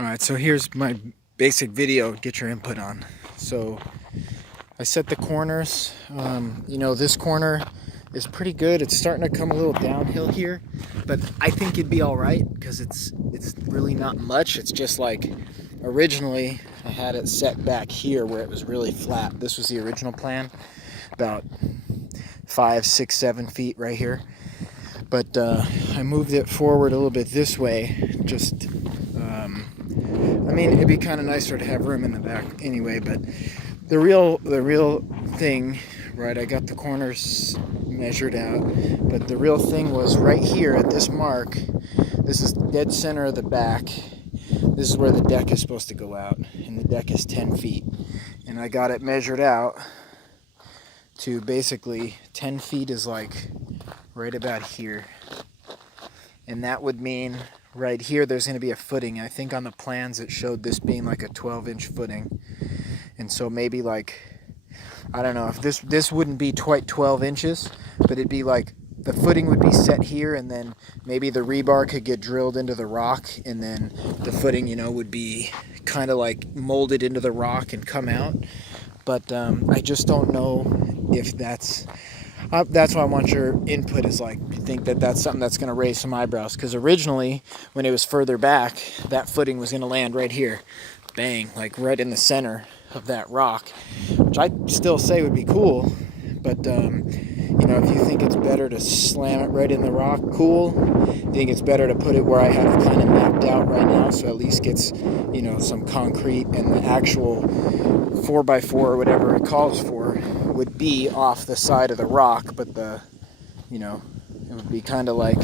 Alright, so here's my basic video to get your input on. So I set the corners. This corner is pretty good. It's starting to come a little downhill here, but I think it'd be alright because it's really not much. It's just like originally I had it set back here where it was really flat. This was the original plan, about 5, 6, 7 feet right here. But I moved it forward a little bit this way, it'd be kind of nicer to have room in the back anyway, but the real thing, right, I got the corners measured out, but the real thing was right here at this mark. This is dead center of the back. This is where the deck is supposed to go out, and the deck is 10 feet. And I got it measured out to basically 10 feet is like right about here. And that would mean right here there's going to be a footing. I think on the plans it showed this being like a 12-inch footing. And so maybe like, I don't know if this wouldn't be quite 12 inches, but it'd be like the footing would be set here, and then maybe the rebar could get drilled into the rock, and then the footing, would be kind of like molded into the rock and come out. But I just don't know if that's why I want your input, is like, you think that that's something that's going to raise some eyebrows, because originally when it was further back, that footing was going to land right here, bang, like right in the center of that rock, which I still say would be cool. But if you think it's better to slam it right in the rock, cool. I think it's better to put it where I have it kind of mapped out right now, so at least gets some concrete, and the actual 4x4 or whatever it calls for would be off the side of the rock, but it would be kind of like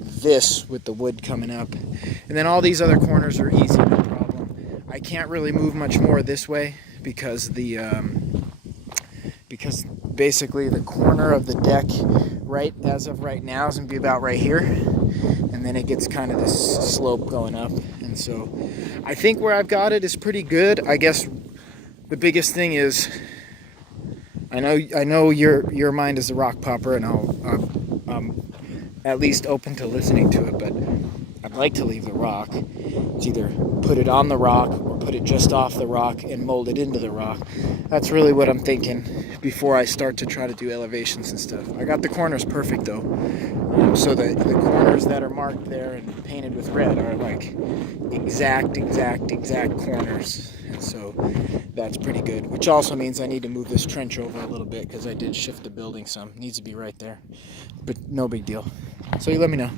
this with the wood coming up. And then all these other corners are easy, no problem. I can't really move much more this way because because basically the corner of the deck as of right now is going to be about right here, and then it gets kind of this slope going up. And so I think where I've got it is pretty good. I guess the biggest thing is, I know your mind is a rock popper, and I'm at least open to listening to it, but I'd like to leave the rock. It's either put it on the rock or put it just off the rock and mold it into the rock. That's really what I'm thinking before I start to try to do elevations and stuff. I got the corners perfect though. So the corners that are marked there and painted with red are like exact corners. And so that's pretty good, which also means I need to move this trench over a little bit because I did shift the building some. It needs to be right there, but no big deal. So you let me know.